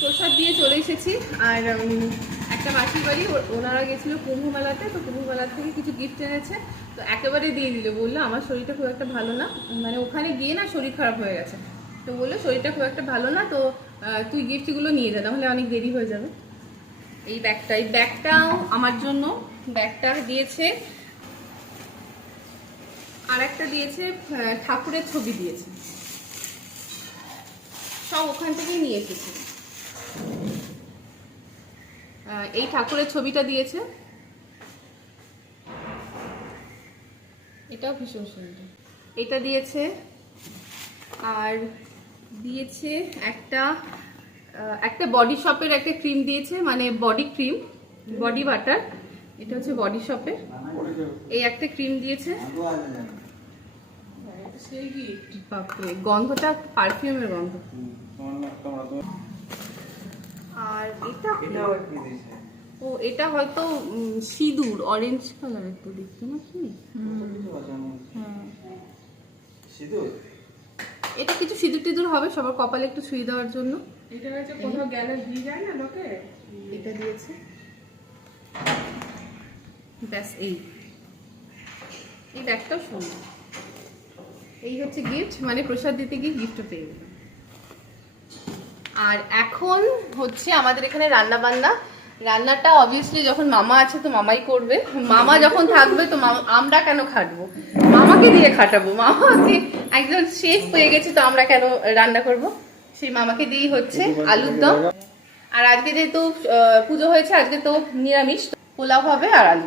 প্রসাদ দিয়ে চলে এসেছি। আর একটা মাসির বাড়ি, ওনারা গেছিলো কুম্ভ মেলাতে, তো কুম্ভ মেলা থেকে কিছু গিফট এনেছে, তো একেবারে দিয়ে দিল। বললো আমার শরীরটা খুব একটা ভালো না, মানে ওখানে গিয়ে না শরীর খারাপ হয়ে গেছে, তো বললো শরীরটা খুব একটা ভালো না, তো তুই গিফটগুলো নিয়ে যা, নাহলে অনেক দেরি হয়ে যাবে। এই ব্যাগটাও আমার জন্য, ব্যাগটা দিয়েছে। আর একটা দিয়েছে ঠাকুরের ছবি দিয়েছে, সব ওখান থেকেই নিয়ে এসেছি। এই ঠাকুরের ছবিটা দিয়েছে, এটাও ভীষণ সুন্দর। এটা দিয়েছে, আর দিয়েছে একটা বডি শপের একটা ক্রিম দিয়েছে, মানে বডি ক্রিম, বডি বাটার। এটা হচ্ছে বডি শপের, এই একটা ক্রিম দিয়েছে। বাপরে, গন্ধটা পারফিউমের গন্ধ। আর এটা হয়তো সিঁদুর, অরেঞ্জ কালারের তো দেখতে নাকি। এটা কিছু সিঁদুর টিঁদুর হবে সবার কপালে একটু ছুঁয়ে দেওয়ার জন্য। এটা হচ্ছে কোথাও গেলে দিয়ে যায় না লোকে। এটা দিয়েছে, ব্যাস। এই ব্যাগটাও সুন্দর। এই হচ্ছে গিফট, মানে প্রসাদ দিতে গিয়ে গিফটও পেয়ে গেল। আর এখন হচ্ছে আমাদের এখানে রান্না বান্না। রান্নাটা অবভিয়াসলি যখন মামা আছে তো মামাই করবে, মামা যখন থাকবে তো আমরা কেন খাটবো, মামাকে দিয়ে খাটাবো। মামাকে একজন শেফ হয়ে গেছে, তো আমরা কেন রান্না করব, সেই মামাকে দিয়েই হচ্ছে আলুর দম। আর আজকে যেহেতু পুজো হয়েছে, আজকে তো নিরামিষ, পোলাও হবে আর আলু।